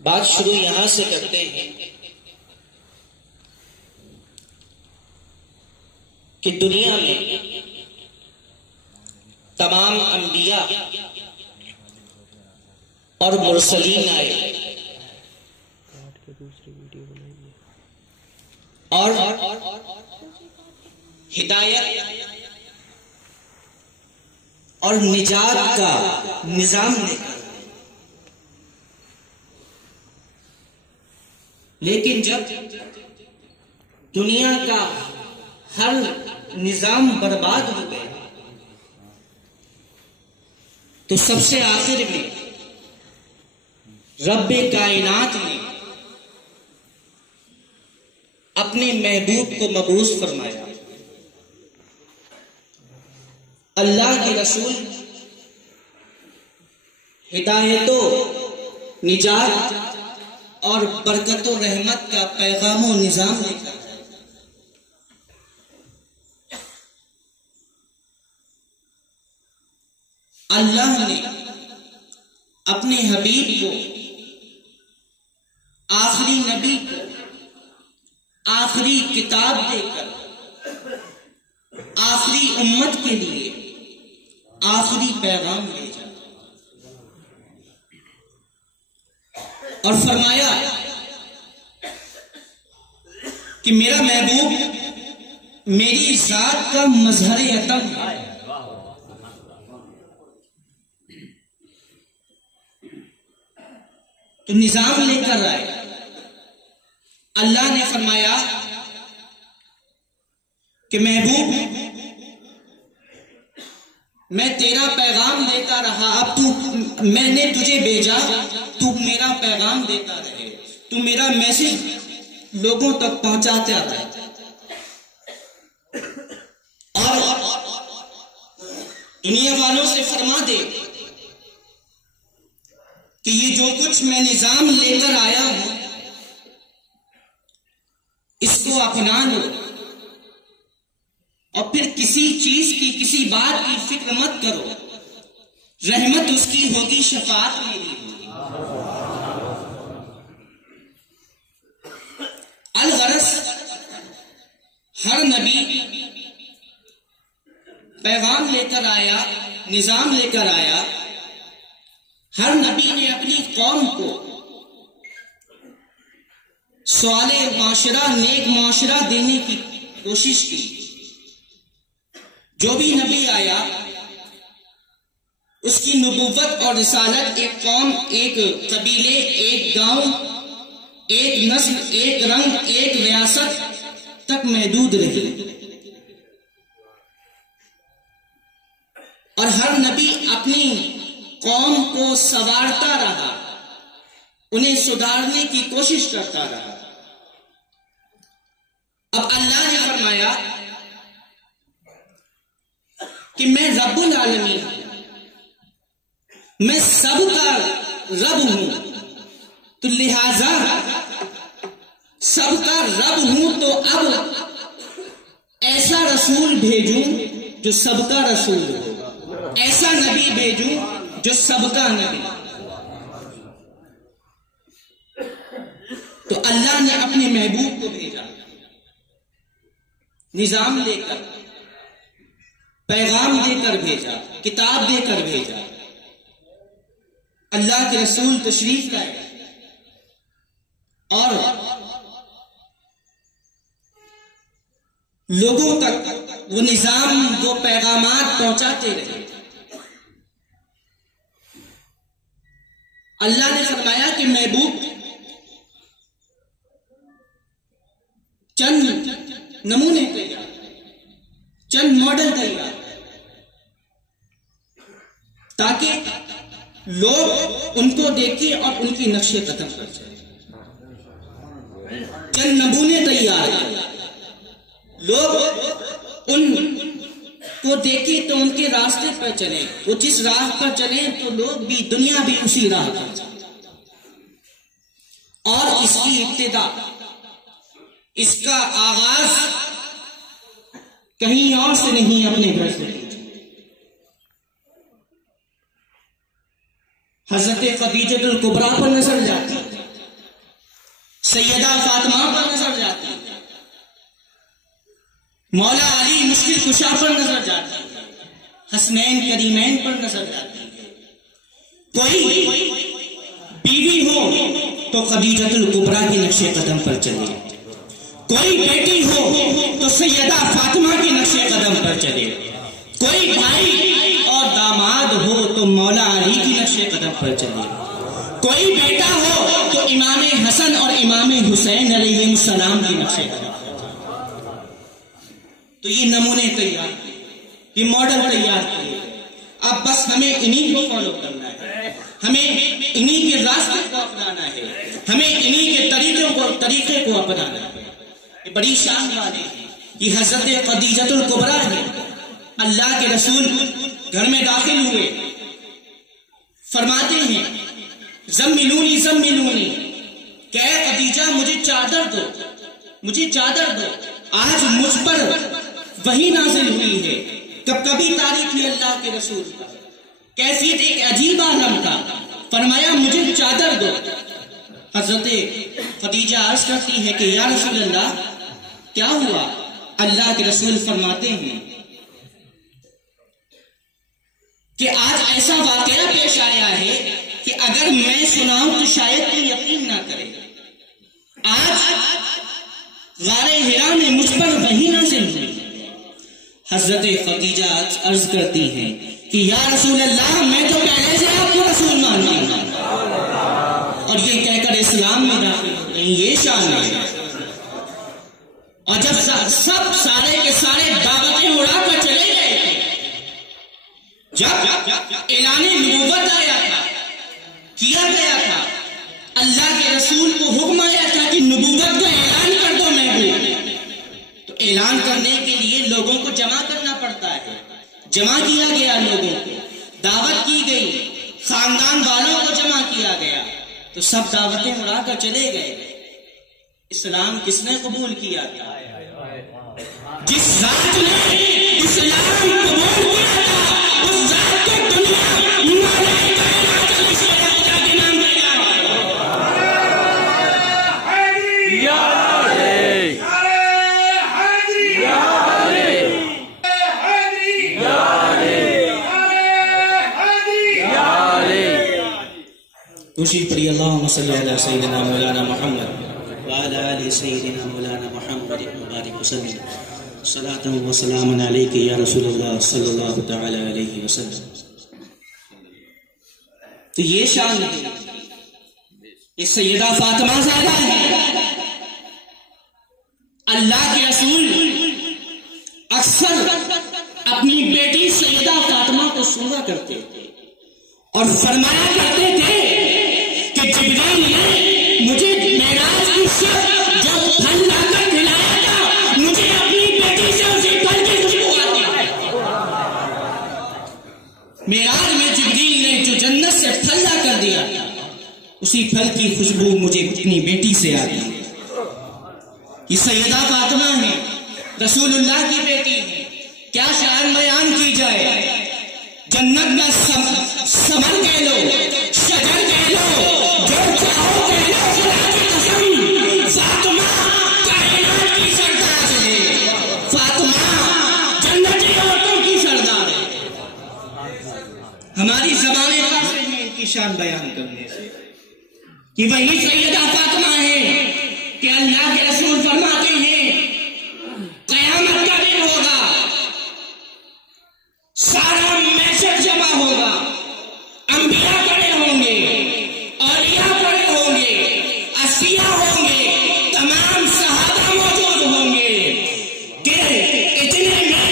بات شروع یہاں سے کرتے ہیں کہ دنیا میں تمام انبیاء اور مرسلین آئے اور ہدایت اور نجات کا نظام لے کر، لیکن جب دنیا کا ہر نظام برباد ہو گیا تو سب سے آخر میں رب کائنات نے اپنے محبوب کو مبعوث فرمایا۔ اللہ کے رسول ہدایت و نجات اور برکت و رحمت کا پیغام و نظام لے کر اللہ نے اپنے حبیب کو، آخری نبی کو آخری کتاب دے کر آخری امت کے لیے آخری پیغام بھیجا اور فرمایا کہ میرا محبوب میری ذات کا مظہر عطا ہے۔ تو نظام لے کر آئے۔ اللہ نے فرمایا کہ محبوب میں تیرا پیغام دیتا رہا، اب میں نے تجھے بھیجا، تو میرا پیغام دیتا رہے، تو میرا میسج لوگوں تک پہنچاتا رہے اور دنیا والوں سے فرما دے کہ یہ جو کچھ میں نظام لے کر آیا ہوں اس کو اپنا لو اور پھر کسی چیز کی، کسی بات کی فکر مت کرو، رحمت اس کی ہوگی، شفاعت میری ہوگی۔ الغرض ہر نبی پیغام لے کر آیا، نظام لے کر آیا، ہر نبی نے اپنی قوم کو صالح معاشرہ، نیک معاشرہ دینے کی کوشش کی۔ جو بھی نبی آیا اس کی نبوت اور رسالت ایک قوم، ایک قبیلے، ایک گاؤں، ایک نسل، ایک رنگ، ایک ریاست تک محدود رہی اور ہر نبی اپنی قوم کو سنوارتا رہا، انہیں سدھارنے کی کوشش کرتا رہا۔ اب اللہ نے فرمایا کہ میں رب العالمین ہوں، میں سب کا رب ہوں، تو لہذا سب کا رب ہوں تو اب ایسا رسول بھیجوں جو سب کا رسول ہو، ایسا نبی بھیجوں جو سب کا نبی۔ تو اللہ نے اپنے محبوب کو بھیجا، نظام دے کر، پیغام دے کر بھیجا، کتاب دے کر بھیجا۔ اللہ کے رسول تشریف لائے اور لوگوں تک وہ نظام، وہ پیغامات پہنچاتے رہے۔ اللہ نے فرمایا کہ محبوب چند نمونے تیار، چند ماڈل تیار، تاکہ لوگ ان کو دیکھیں اور ان کی نقش قدم پر چلیں۔ چند نمونے تیار ہیں، لوگ ان کو دیکھیں تو ان کے راستے پر چلیں، وہ جس راہ پر چلیں تو لوگ بھی، دنیا بھی اسی راہ پر چلیں۔ اور اس کی ابتدا، اس کا آغاز کہیں اور سے نہیں، اپنے گھر سے۔ حضرت خدیجہ الکبریٰ پر نظر جاتی ہے۔ سیدہ فاطمہ پر نظر جاتی ہے، مولا علی مشکل کشا پر نظر جاتی ہے، حسنین کریمین پر نظر جاتی ہے۔ کوئی بیوی ہو تو خدیجۃ الکبریٰ کے نقش قدم پر چلے، کوئی بیٹی ہو تو سیدہ فاطمہ کے نقش قدم پر چلے، کوئی بھائی اور داماد ہو تو مولا علی کی نقش قدم پر چلے، کوئی بیٹا ہو تو امام حسن اور امام حسین علیہ السلام کی نقش قدم پر چلے۔ تو یہ نمونے تیار کیے، یہ ماڈل تیار کیے، اب بس ہمیں انہی کو فالو کرنا ہے، ہمیں انہی کے راستے کو اپنانا ہے، ہمیں انہی کے طریقے کو اپنانا ہے۔ یہ بڑی شان والے ہیں، یہ حضرت خدیجۃ الکبریٰ ہے۔ اللہ کے رسول گھر میں داخل ہوئے، فرماتے ہیں زملونی زملونی، کہ اے خدیجہ مجھے چادر دو، مجھے چادر دو، آج مجھ پر وحی نازل ہوئی ہے۔ کبھی تاریخ ہے اللہ کے رسول کا، کیفیت ایک عجیب عالم کا، فرمایا مجھے چادر دو۔ حضرت خدیجہ عرض کرتی ہے کہ یا رسول اللہ کیا ہوا؟ اللہ کے رسول فرماتے ہیں کہ آج ایسا واقعہ پیش آیا ہے کہ اگر میں سناؤں تو شاید کوئی یقین نہ کرے۔ آج غار حرا میں مجھ پر وحی نازل ہوئی۔ حضرت خدیجہ عرض کرتی ہیں کہ یا رسول اللہ میں تو پہلے سے آپ کو رسول مانتی ہوں، اور یہ کہہ کر اسلام میں داخل ہو گئی۔ یہ شان ہے۔ اور جب سب سارے کے سارے دعوتیں اڑا کر چلے گئے تھے، جب اعلان نبوت آیا تھا، کیا گیا تھا، اللہ کے رسول کو حکم آیا تھا کہ نبوت کا اعلان کر دو محبوب، تو اعلان کرنے کے لیے لوگوں کو جمع کرنا پڑتا ہے۔ جمع کیا گیا، لوگوں کو دعوت کی گئی، خاندان والوں کو جمع کیا گیا، تو سب دعوتیں اڑا کر چلے گئے۔ اسلام کس نے قبول کیا تھا؟ جس ذات نے اسلام قبول کیا تھا اس ذات کو دنیا مولا کائنات علیہ السلام کے نام دیا۔ یا علی یا علی یا علی خوشی پڑی اللہم صلی علی سیدنا مولانا محمد وعلى آل سيدنا مولانا محمد مبارک وسلم صلاة و سلام علیک یا رسول اللہ صلی اللہ تعالی علیہ وسلم۔ تو یہ شان ہے، یہ سیدہ فاطمہ زہرا ہے۔ اللہ کے رسول اکثر اپنی بیٹی سیدہ فاطمہ کو سنا کرتے تھے اور فرمایا کرتے تھے کہ جبریل نے مجھے معراج کی شب جو پھل لا کر کھلایا تھا، مجھے اپنی بیٹی سے اسی پھل کی خوشبو آتی ہے۔ معراج میں جبریل نے جو جنت سے پھل لا کر دیا تھا، اسی پھل کی خوشبو مجھے اپنی بیٹی سے آتی ہے۔ یہ سیدہ فاطمہ ہے، رسول اللہ کی بیٹی ہے۔ کیا شان بیان کی جائے؟ جنت میں ثمر کہہ لو، شجر کہہ لو، جو چاہو کہہ لو، خدا کی قسم فاطمہ کائنات کی سردار ہے، فاطمہ جنتی عورتوں کی سردار ہے۔ ہماری زبانیں قاصر ہیں ان کی شان بیان کرنے سے، کہ وہی سیدہ فاطمہ ہے کہ اللہ کے رسول فرماتے ہیں قیامت کا دن ہوگا، سارا محشر جمع ہوگا، انبیاء کھڑے ہوں گے، اولیاء کھڑے ہوں گے، اصفیاء ہوں گے، تمام صحابہ موجود ہوں گے، کہ اتنے میں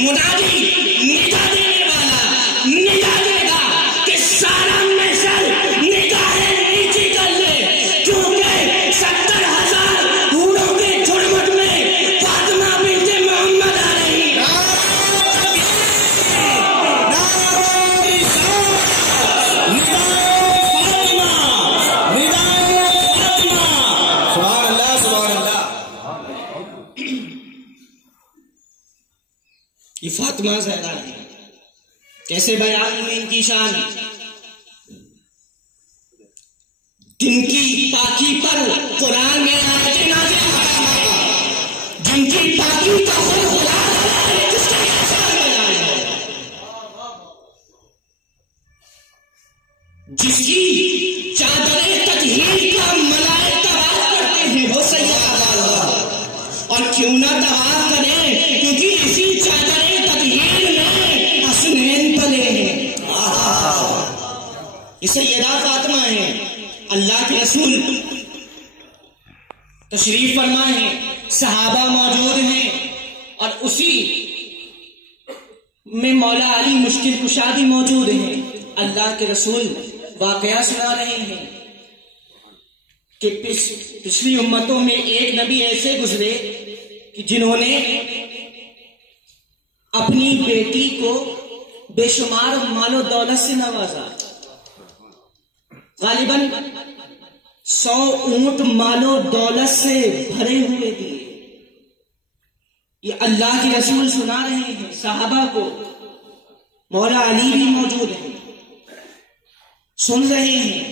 منادی ندا دینے والا ندا دے گا کہ سارا محشر نگاہیں نیچی کر لے، کیونکہ 70,000 اونٹوں کے جھرمٹ میں فاطمہ بنت محمد آ رہی ہے۔ یہ فاطمہ زہرا ہے، کیسے بیان میں ان کی شان، جن کی پاکی پاکی پر قرآن میں آیتیں نازل فرمایا، جن کی پاکی کا خود خدا کس کا احسان بیان ہے، جس کی چادر تطہیر کا ملائکہ طواف کرتے ہیں وہ سید اللہ، اور کیوں نہ طواف کریں کیونکہ اسی چادر تطہیر میں حسنین پلے ہیں، یہ سیدہ فاطمہ ہیں، اللہ کے رسول تشریف فرما ہیں، صحابہ موجود ہیں، اور اسی میں مولا علی مشکل کشا بھی موجود ہیں۔ اللہ کے رسول واقعہ سنا رہے ہیں کہ پچھلی امتوں میں ایک نبی ایسے گزرے کہ جنہوں نے اپنی بیٹی کو بے شمار مال و دولت سے نوازا، غالباً 100 اونٹ مال و دولت سے بھرے ہوئے دیے۔ یہ اللہ کے رسول سنا رہے ہیں صحابہ کو، مولا علی بھی موجود ہیں، سن رہے ہیں،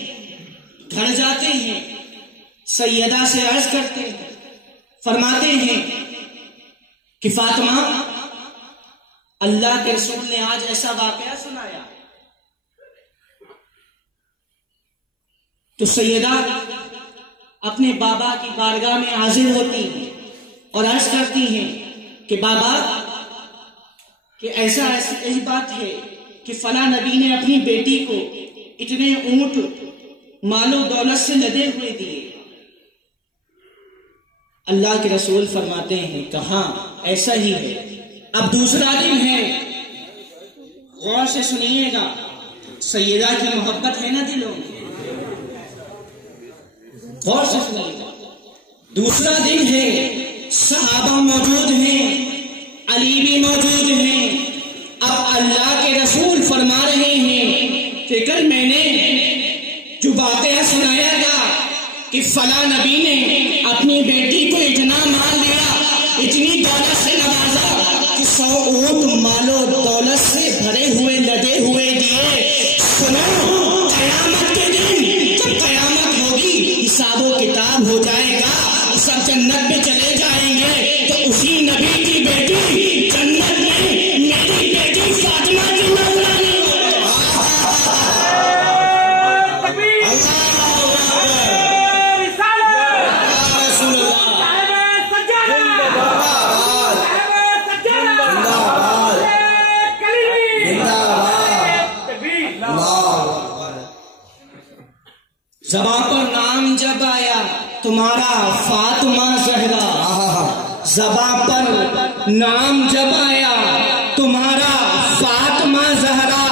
گھر جاتے ہیں، سیدہ سے عرض کرتے ہیں، فرماتے ہیں کہ فاطمہ اللہ کے رسول نے آج ایسا واقعہ سنایا۔ تو سیدہ اپنے بابا کی بارگاہ میں حاضر ہوتی ہیں اور عرض کرتی ہیں کہ بابا کہ ایسی بات ہے کہ فلاں نبی نے اپنی بیٹی کو اتنے اونٹ مال و دولت سے لدے ہوئے دیے۔ اللہ کے رسول فرماتے ہیں کہ ہاں ایسا ہی ہے۔ اب دوسرا دن ہے، غور سے سنیے گا، سیدہ کی محبت ہے نا دلوں میں، غور سے سنیے گا۔ دوسرا دن ہے، صحابہ موجود ہیں، علی بھی موجود ہیں۔ اب اللہ کے رسول فرما رہے ہیں کہ کل میں نے جو واقعہ سنایا تھا کہ فلاں نبی نے اپنی بیٹی کو اتنا مال دیا، اتنی دولت سے نوازا کہ 100 اونٹ مال و دولت سے بھرے ہوئے لدے ہوئے دیے۔ سنو، قیامت کے دن جب قیامت ہوگی، حساب و کتاب ہو جائے گا، سب جنت میں چلے جائیں گے، تو اسی نبی کی بیٹی جنت میں میری بیٹی فاطمہ کی مولانا زباں پر نام جب آیا تمہارا فاطمہ زہرا، زباں پر نام جب آیا تمہارا فاطمہ زہرا،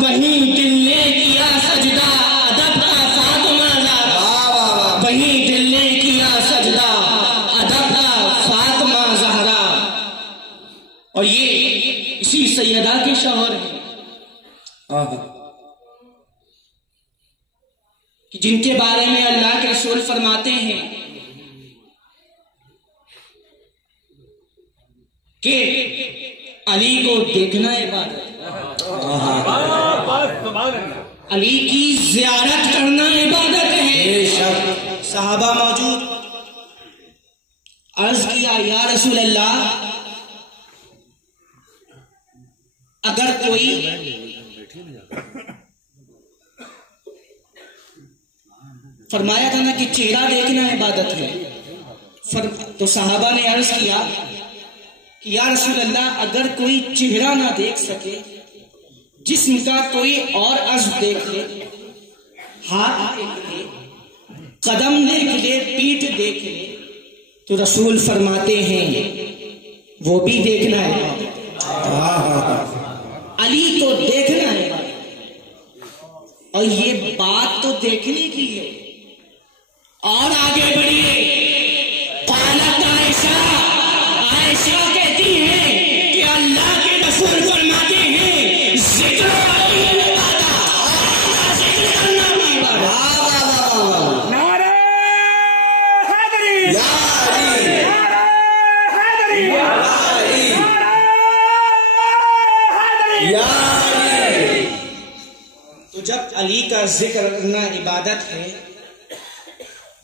وہیں دل نے کیا سجدہ ادب کا فاطمہ زہرا، وہیں دل نے کیا سجدہ ادب کا فاطمہ زہرا۔ اور یہ اسی سیدہ کے شوہر ہیں جن کے بارے میں اللہ کے رسول فرماتے ہیں کہ علی کو دیکھنا عبادت، علی کی زیارت کرنا عبادت ہے۔ صحابہ موجود، عرض کیا یا رسول اللہ، اگر کوئی فرمایا تھا نا کہ چہرہ دیکھنا عبادت ہے، تو صحابہ نے عرض کیا کہ یا رسول اللہ اگر کوئی چہرہ نہ دیکھ سکے، جسم کا کوئی اور عضو دیکھ لے، ہاتھ دیکھ لے، قدم دیکھ لے، پیٹھ دیکھ لے، تو رسول فرماتے ہیں وہ بھی دیکھنا ہے، علی کو دیکھنا ہے۔ اور یہ بات تو دیکھنے کی ہے، اور آگے بڑھیے۔ قالت عائشہ کہتی ہیں کہ اللہ کے رسول فرماتے ہیں ذکر کرنا بھی عبادت۔ نعرہ حیدری، یا علی، نعرہ حیدری، یا علی۔ تو جب علی کا ذکر کرنا عبادت ہے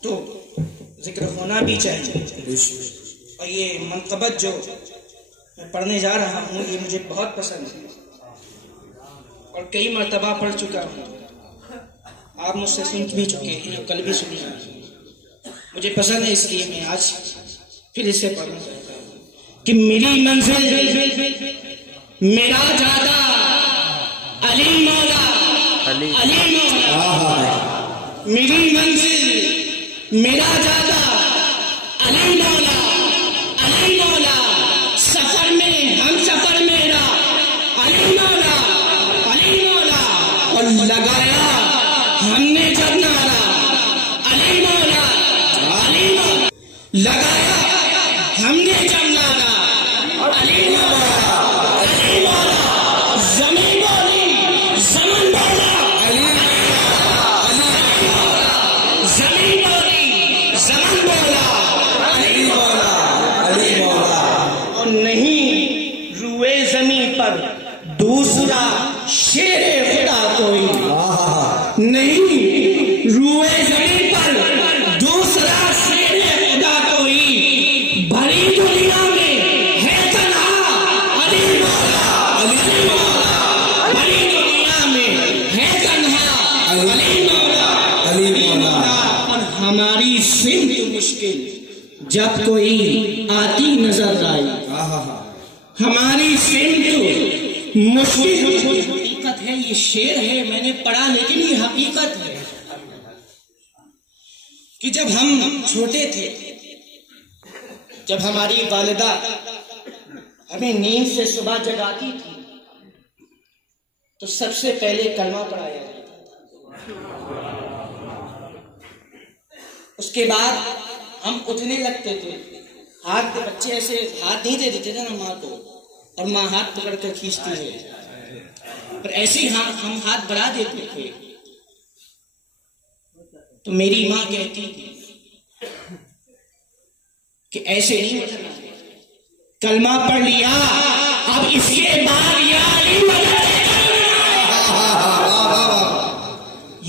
تو ذکر ہونا بھی چاہیے. اور یہ منقبت جو میں پڑھنے جا رہا ہوں یہ مجھے بہت پسند ہے اور کئی مرتبہ پڑھ چکا ہوں. آپ مجھ سے سن بھی چکے ہیں اور کل بھی سنی. مجھے پسند ہے اس لیے میں آج پھر اسے پڑھنا چاہتا ہوں کہ میری منزل میرا جادہ علی مولا علی مولا. میری منزل میرا جادہ علی مولا علی مولا. سفر میں ہم سفر میرا علی مولا علی مولا. اور لگایا ہم نے جب نعرہ علی مولا علی مولا. لگایا ہم نے جب نعرہ علی مولا علی مولا. زمین بولی زمن بولا زمین بولی زمن بولا علی مولا علی مولا. اور نہیں روئے زمین پر دوسرا شیر خدا کوئی نہیں. روئے زمین پر دوسرا شیر خدا کوئی. بھری دنیا میں ہے تنہا علی مولا علی مولا. بھری دنیا میں ہے تنہا علی مولا علی مولا. اور ہماری سمت مشکل جب کوئی آتی نظر آئی. ہماری سمت مشکل حقیقت ہے. یہ شعر ہے میں نے پڑھا لیکن یہ حقیقت ہے کہ جب ہم چھوٹے تھے جب ہماری والدہ ہمیں نیند سے صبح جگاتی تھی تو سب سے پہلے کلمہ پڑھایا جاتا تھا. اس کے بعد ہم اٹھنے لگتے تھے. ہاتھ بچے ایسے ہاتھ نہیں دے دیتے تھے نا ماں کو اور ماں ہاتھ پکڑ کر کھینچتی ہے اور ایسے ہی ہم ہاتھ بڑھا دیتے تھے. تو میری ماں کہتی تھی کہ ایسے نہیں اٹھنا. کلمہ پڑھ لیا اب اس کے بعد یا علی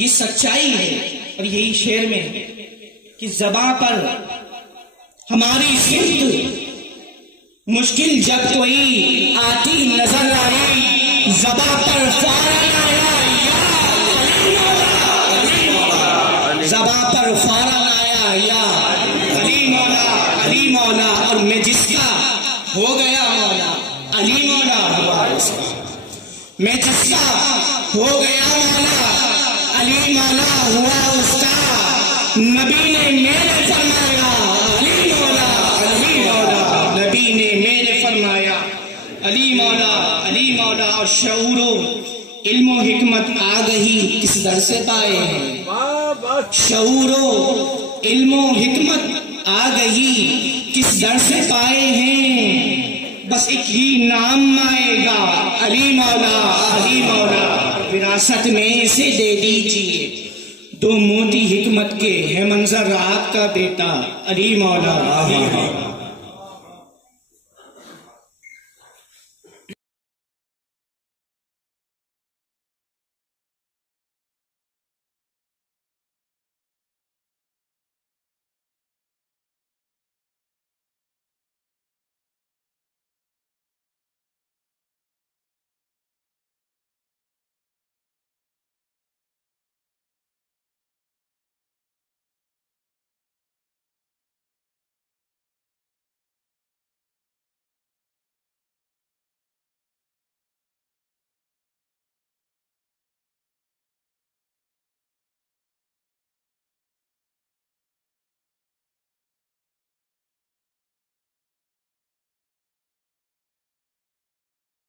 یہ سچائی ہے. اور یہی شعر میں ہے کہ زباں پر ہماری سمت مشکل جب کوئی آتی نظر آئی. زباں پر فوراً آیا یا علی مولا علی مولا. زباں پر فوراً آیا یا علی مولا علی مولا. اور میں جس کا ہو گیا مولا علی مولا ہوا اس کا. میں جس کا ہو گیا مولا علی مولا ہوا اس کا. نبی نے میرے فرمایا علی مولا علی مولا. نبی نے میرے فرمایا علی مولا علی مولا. اور شعور و علم و حکمت آ گئی کس در سے پائے ہیں. شعور و علم و حکمت آ گئی کس در سے پائے ہیں. بس ایک ہی نام آئے گا علی مولا علی مولا. وراثت میں اسے دے دیجیے. دو موتی حکمت کے ہے منظر آپ کا بیٹا علی مولا علی مولا.